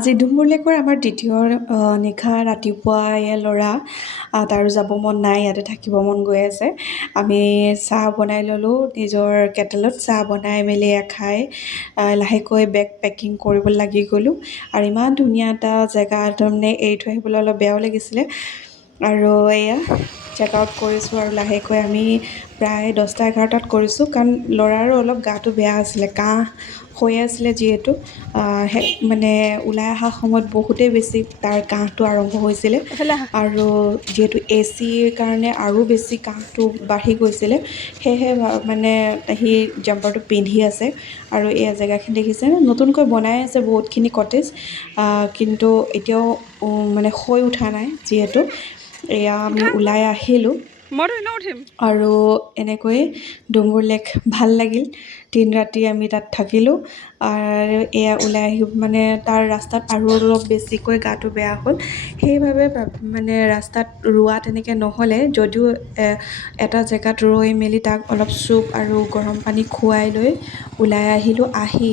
আজি ডুমুৰলেকৰ আমাৰ দ্বিতীয় নিশা ৰাতিপুৱা এয়া ল'ৰা তাৰো যাব মন নাই, ইয়াতে থাকিব মন গৈ আছে। আমি চাহ বনাই ল'লোঁ নিজৰ কেটেলত, চাহ বনাই মেলি খাই লাহেকৈ বেগ পেকিং কৰিবলৈ লাগি গ'লোঁ। আৰু ইমান ধুনীয়া এটা জেগা তাৰমানে এৰি থৈ আহিবলৈ অলপ বেয়াও লাগিছিলে। আৰু এয়া চেক আউট কৰিছোঁ আৰু লাহেকৈ আমি প্ৰায় 10টা-11টাত কৰিছোঁ, কাৰণ ল'ৰাৰো অলপ গাটো বেয়া আছিলে, কাহ হৈ আছিলে যিহেতু মানে ওলাই অহা সময়ত বহুতেই বেছি তাৰ কাহটো আৰম্ভ হৈছিলে। আৰু যিহেতু এচিৰ কাৰণে আৰু বেছি কাহটো বাঢ়ি গৈছিলে, সেয়েহে মানে সি জাম্পাৰটো পিন্ধি আছে। আৰু এয়া জেগাখিনি দেখিছে নতুনকৈ বনাই আছে বহুতখিনি কটেজ, কিন্তু এতিয়াও মানে হৈ উঠা নাই। যিহেতু এয়া আমি ওলাই আহিলোঁ আৰু এনেকৈ ডুমুৰ লেক ভাল লাগিল। 3 ৰাতি আমি তাত থাকিলোঁ আৰু এয়া ওলাই আহি মানে তাৰ ৰাস্তাত আৰু অলপ বেছিকৈ গাটো বেয়া হ'ল, সেইবাবে মানে ৰাস্তাত ৰোৱা তেনেকৈ নহ'লে, যদিও এটা জেগাত ৰৈ মেলি তাক অলপ চুপ আৰু গৰম পানী খুৱাই লৈ ওলাই আহিলোঁ। আহি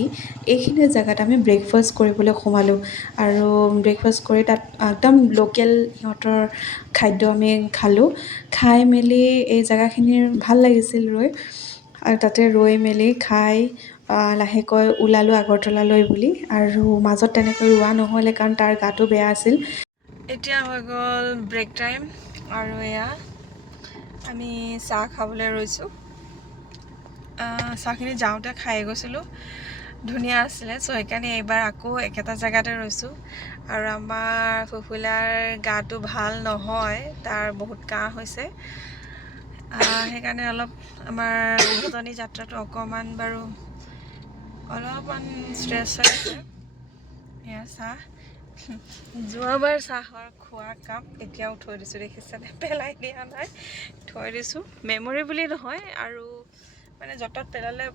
এইখিনি জেগাত আমি ব্ৰেকফাষ্ট কৰিবলৈ সোমালোঁ আৰু ব্ৰেকফাষ্ট কৰি তাত একদম লোকেল সিহঁতৰ খাদ্য আমি খালোঁ। খাই মেলি এই জেগাখিনিৰ ভাল লাগিছিল ৰৈ, আৰু তাতে ৰৈ মেলি খাই লাহেকৈ ওলালোঁ আগৰতলালৈ বুলি। আৰু মাজত তেনেকৈ ৰোৱা নহ'লে কাৰণ তাৰ গাটো বেয়া আছিল। এতিয়া হৈ গ'ল ব্ৰেক টাইম আৰু এয়া আমি চাহ খাবলৈ ৰৈছোঁ। চাহখিনি যাওঁতে খাই গৈছিলোঁ, ধুনীয়া আছিলে। চ' সেইকাৰণে এইবাৰ আকৌ একেটা জেগাতে ৰৈছোঁ। আৰু আমাৰ ফুফুলাৰ গাটো ভাল নহয়, তাৰ বহুত কাহ হৈছে, সেইকাৰণে অলপ আমাৰ উভতনি যাত্ৰাটো অকণমান বাৰু অলপমান ষ্ট্ৰেছ হৈ আছে। এয়া চাহ, যোৱাবাৰ চাহৰ খোৱা কাপ এতিয়াও থৈ দিছোঁ, দেখিছেনে? পেলাই দিয়া নাই, থৈ দিছোঁ। মেমৰি বুলি নহয়, আৰু মানে য'তত পেলালে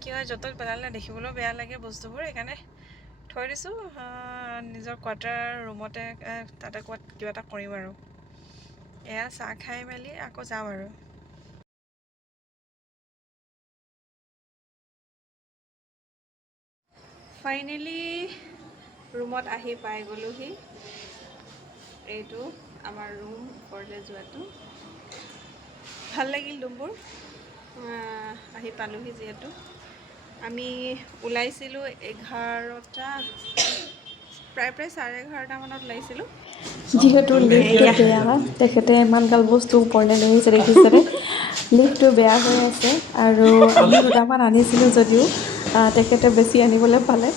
কি হয়, য'তত পেলালে দেখিবলৈও বেয়া লাগে বস্তুবোৰ, সেইকাৰণে থৈ দিছোঁ। নিজৰ কোৱাৰ্টাৰ ৰুমতে তাতে ক'ৰবাত কিবা এটা কৰিম আৰু। এয়া চাহ খাই মেলি আকৌ যাম আৰু। ফাইনেলি ৰুমত আহি পাই গ'লোহি। এইটো আমাৰ ৰুম, ওপৰলৈ যোৱাটো। ভাল লাগিল ডুমুৰ আহি পালোহি। যিহেতু আমি ওলাইছিলোঁ 11টা, প্ৰায় 11:30 মানত ওলাইছিলোঁ। যিহেতু লিফ্টটো বেয়া, তেখেতে ইমানগাল বস্তু ওপৰলৈ লৈ আহিছে, দেখিছেনে? লিফ্টটো বেয়া হৈ আছে আৰু আমি দুটামান আনিছিলোঁ যদিও তেখেতে বেছি আনিবলৈ পালে।